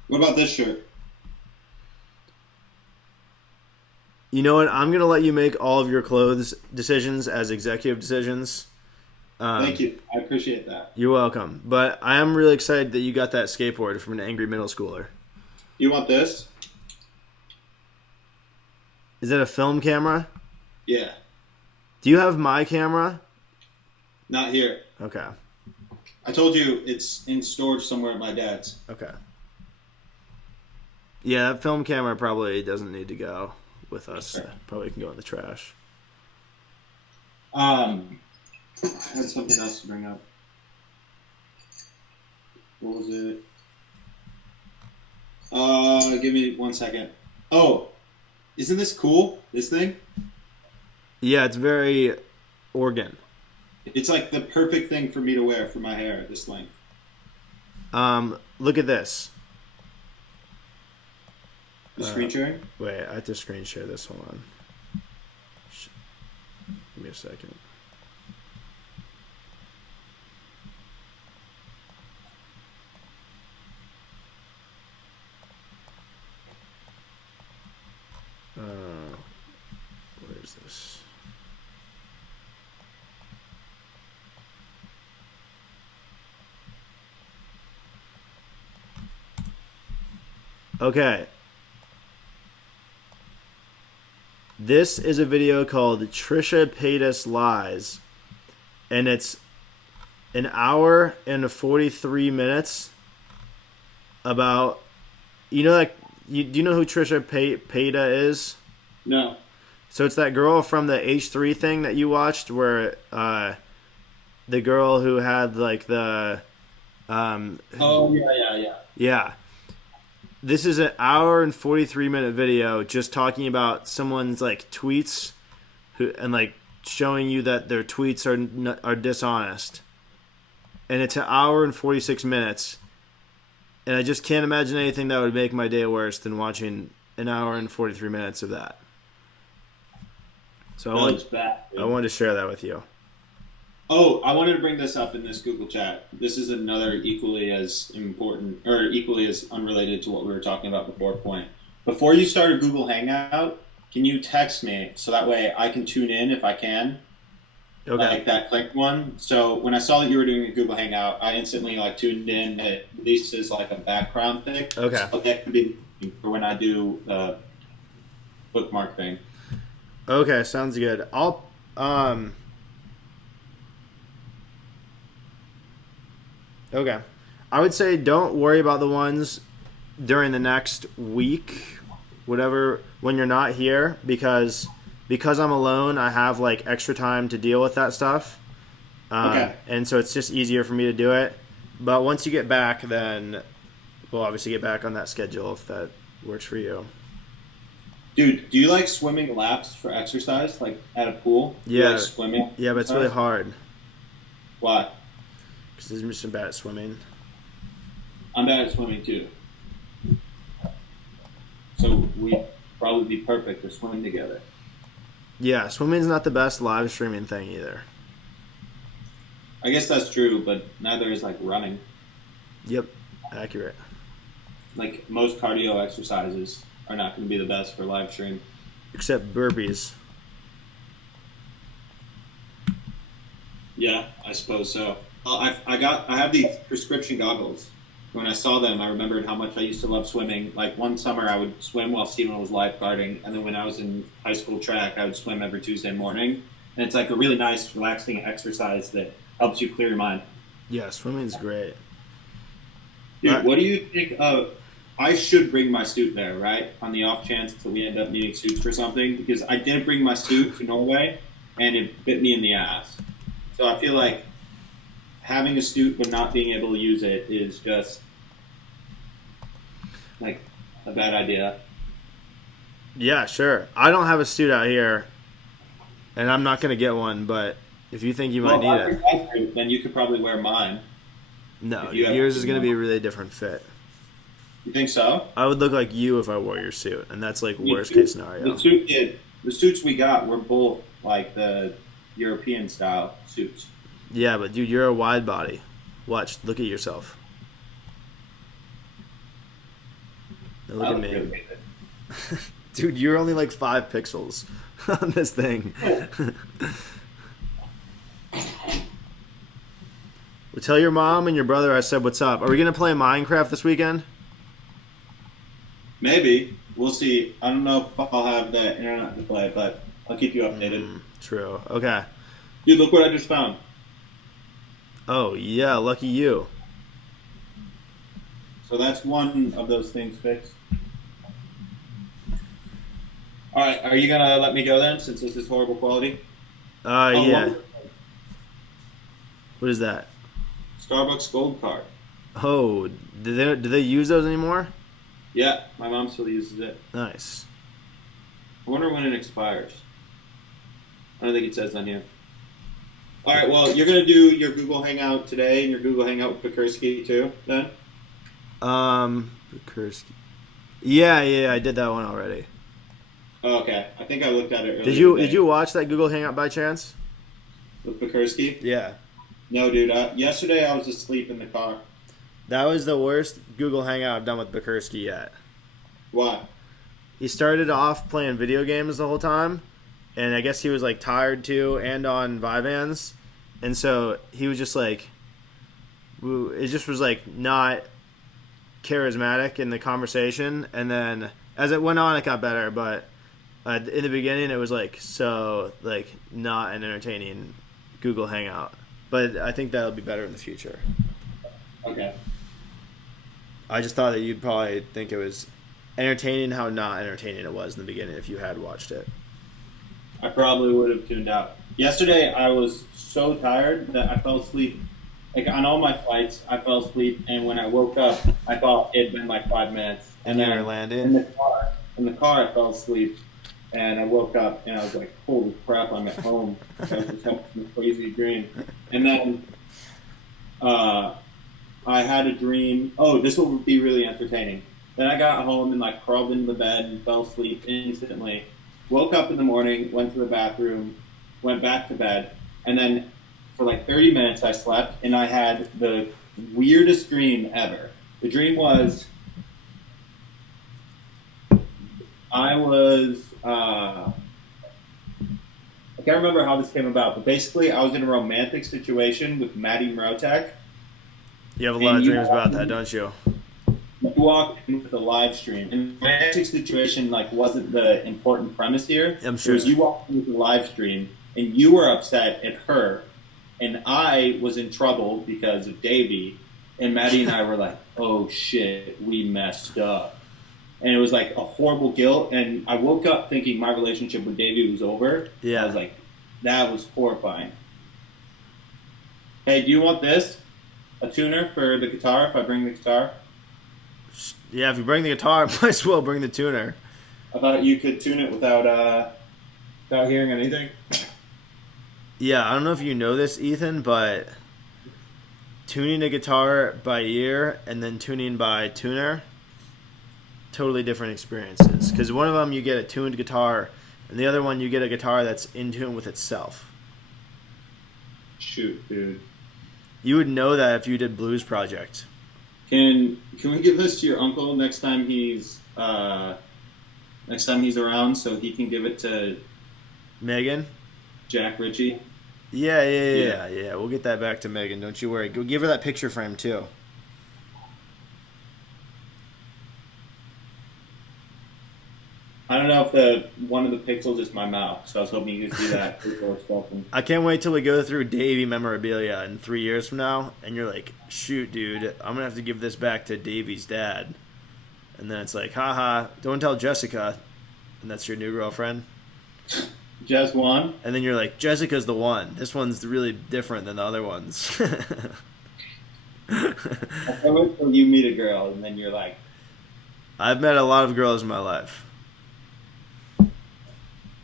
What about this shirt? You know what? I'm going to let you make all of your clothes decisions as executive decisions. Thank you. I appreciate that. You're welcome. But I am really excited that you got that skateboard from an angry middle schooler. You want this? Is that a film camera? Yeah. Do you have my camera? Not here. Okay. I told you it's in storage somewhere at my dad's. Okay. Yeah, that film camera probably doesn't need to go with us. Sure. Probably can go in the trash. I had something else to bring up. What was it? Give me 1 second. Oh, isn't this cool? This thing? Yeah, it's very organ. It's like the perfect thing for me to wear for my hair at this length. Look at this. The screen sharing? Wait, I have to screen share this. Hold on. Give me a second. Where is this? Okay. This is a video called Trisha Paytas Lies, and it's an hour and 43 minutes about, you know, like, do you know who Trisha Paytas is? No. So it's that girl from the H3 thing that you watched, where the girl who had like the Oh yeah. yeah. This is an hour and 43-minute video just talking about someone's like tweets, and like showing you that their tweets are dishonest. And it's an hour and 46 minutes. And I just can't imagine anything that would make my day worse than watching an hour and 43 minutes of that. So I wanted to share that with you. Oh, I wanted to bring this up in this Google chat. This is another equally as important, or equally as unrelated to what we were talking about before point. Before you start a Google Hangout, can you text me so that way I can tune in if I can? Okay. Like that click one. So when I saw that you were doing a Google Hangout, I instantly like tuned in. At least as like a background thing. Okay. So that could be for when I do the bookmark thing. Okay, sounds good. Okay. I would say don't worry about the ones during the next week, whatever, when you're not here, because I'm alone, I have like extra time to deal with that stuff. Okay. And so it's just easier for me to do it. But once you get back, then we'll obviously get back on that schedule if that works for you. Dude, do you like swimming laps for exercise, like at a pool? Do you Yeah. like swimming? Yeah, but it's really hard. Why? Because I'm just bad at swimming. bad at swimming too. So we'd probably be perfect to swim together. Yeah, swimming's not the best live streaming thing either. I guess that's true, but neither is like running. Yep, accurate. Like most cardio exercises are not going to be the best for live stream. Except burpees. Yeah, I suppose so. I have these prescription goggles. When I saw them, I remembered how much I used to love swimming. Like one summer, I would swim while Steven was lifeguarding, and then when I was in high school track, I would swim every Tuesday morning. And it's like a really nice, relaxing exercise that helps you clear your mind. Yeah, swimming's great. Dude, what do you think of? I should bring my suit there, right? On the off chance that we end up needing suits for something, because I did bring my suit to Norway, and it bit me in the ass. So I feel like having a suit but not being able to use it is just like a bad idea. Yeah, sure. I don't have a suit out here, and I'm not going to get one, but if you think you might need it. Then you could probably wear mine. No, yours is going to be a really different fit. You think so? I would look like you if I wore your suit, and that's like worst case scenario. The suits we got were both like the European style suits. Yeah, but dude, you're a wide body. Watch, look at yourself. Now look at me. Dude, you're only like 5 pixels on this thing. Well, tell your mom and your brother I said what's up. Are we going to play Minecraft this weekend? Maybe. We'll see. I don't know if I'll have the internet to play, but I'll keep you updated. True. Okay. Dude, look what I just found. Oh, yeah. Lucky you. So that's one of those things fixed. All right. Are you going to let me go then, since this is horrible quality? Yeah. What is that? Starbucks Gold Card. Oh, do they use those anymore? Yeah, my mom still uses it. Nice. I wonder when it expires. I don't think it says on here. All right, well, you're going to do your Google Hangout today and your Google Hangout with Pekursky too, then? Pekursky. Yeah, I did that one already. Oh, okay. I think I looked at it earlier. Did you watch that Google Hangout by chance? With Pekursky? Yeah. No, dude. Yesterday I was asleep in the car. That was the worst Google Hangout I've done with Pekursky yet. Why? He started off playing video games the whole time, and I guess he was like tired too, and on Vyvanse, and so he was just like, it just was like not charismatic in the conversation, and then as it went on, it got better, but in the beginning, it was like so like not an entertaining Google Hangout, but I think that'll be better in the future. Okay. I just thought that you'd probably think it was entertaining how not entertaining it was in the beginning if you had watched it. I probably would have tuned out. Yesterday, I was so tired that I fell asleep. Like, on all my flights, I fell asleep, and when I woke up, I thought it had been like 5 minutes. And then you were landing? In the car, I fell asleep, and I woke up, and I was like, holy crap, I'm at home. I was just having a crazy dream. And then I had a dream. Oh, this will be really entertaining. Then I got home and like crawled into the bed and fell asleep instantly. Woke up in the morning, went to the bathroom, went back to bed, and then for like 30 minutes I slept, and I had the weirdest dream ever. The dream was I can't remember how this came about, but basically I was in a romantic situation with Maddie Mrotek. You have a lot of dreams about that, don't you? You walked in with a live stream, and the romantic situation like wasn't the important premise here. I'm sure. It was you walked in with a live stream, and you were upset at her, and I was in trouble because of Davey, and Maddie and I were like, "Oh shit, we messed up," and it was like a horrible guilt. And I woke up thinking my relationship with Davey was over. Yeah, I was like, that was horrifying. Hey, do you want this? A tuner for the guitar if I bring the guitar? Yeah, if you bring the guitar, might as well bring the tuner. I thought you could tune it without hearing anything. Yeah, I don't know if you know this, Ethan, but tuning a guitar by ear and then tuning by tuner, totally different experiences. Because one of them you get a tuned guitar, and the other one you get a guitar that's in tune with itself. Shoot, dude. You would know that if you did Blues Project. Can we give this to your uncle next time he's around, so he can give it to Megan? Jack Ritchie? Yeah. We'll get that back to Megan. Don't you worry. Go give her that picture frame too. I don't know if one of the pixels is my mouth, so I was hoping you could see that. I can't wait till we go through Davey memorabilia in 3 years from now, and you're like, shoot, dude, I'm gonna have to give this back to Davey's dad. And then it's like, haha, don't tell Jessica, and that's your new girlfriend. Jess won? And then you're like, Jessica's the one. This one's really different than the other ones. I wait till you meet a girl, and then you're like... I've met a lot of girls in my life.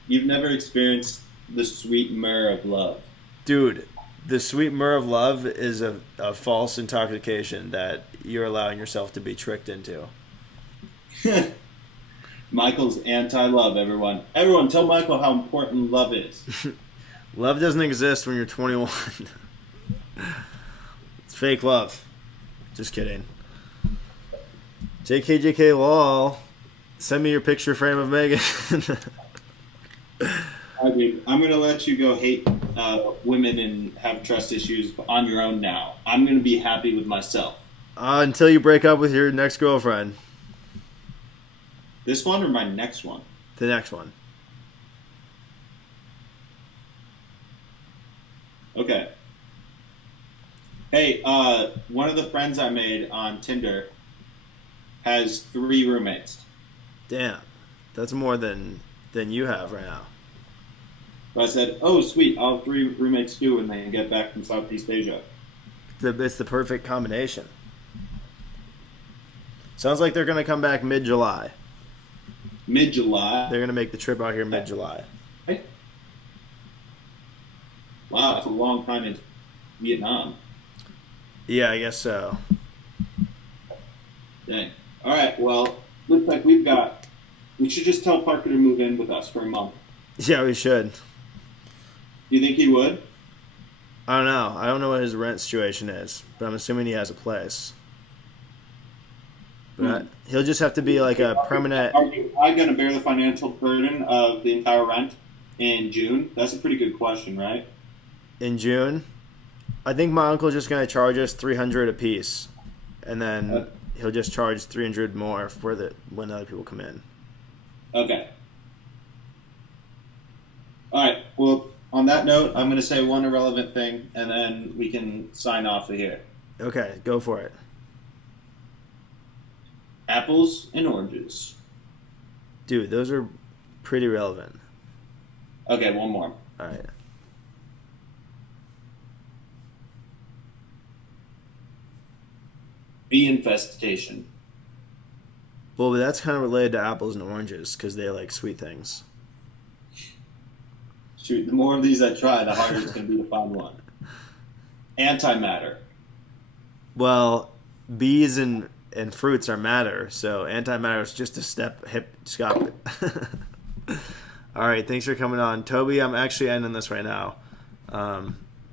You've never experienced the sweet myrrh of love. Dude, the sweet myrrh of love is a false intoxication that you're allowing yourself to be tricked into. Michael's anti-love, everyone. Everyone, tell Michael how important love is. Love doesn't exist when you're 21. It's fake love. Just kidding. JKJK lol. Send me your picture frame of Megan. I'm going to let you go hate women and have trust issues on your own now. I'm going to be happy with myself. Until you break up with your next girlfriend. This one or my next one? The next one. Okay. Hey, one of the friends I made on Tinder has 3 roommates. Damn. That's more than you have right now. So I said, oh, sweet, I'll have 3 roommates too when they get back from Southeast Asia. It's the perfect combination. Sounds like they're going to come back mid-July. Mid-July? They're going to make the trip out here mid-July. Wow, that's a long time in Vietnam. Yeah, I guess so. Dang. All right, well, looks like we should just tell Parker to move in with us for a month. Yeah, we should. Do you think he would? I don't know. I don't know what his rent situation is, but I'm assuming he has a place. But he'll just have to be like a permanent... Are you going to bear the financial burden of the entire rent in June? That's a pretty good question, right? In June? I think my uncle's just going to charge us $300 a piece. And then he'll just charge $300 more when other people come in. Okay. All right. Well, on that note, I'm going to say one irrelevant thing, and then we can sign off of here. Okay, go for it. Apples and oranges. Dude, those are pretty relevant. Okay, one more. All right. Bee infestation. Well, but that's kind of related to apples and oranges because they like sweet things. Shoot, the more of these I try, the harder it's going to be to find one. Antimatter. Well, bees and fruits are matter, so antimatter is just a step Scott. All right, thanks for coming on, Toby. I'm actually ending this right now,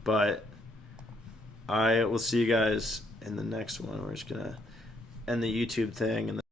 but I will see you guys in the next one. We're just gonna end the YouTube thing and.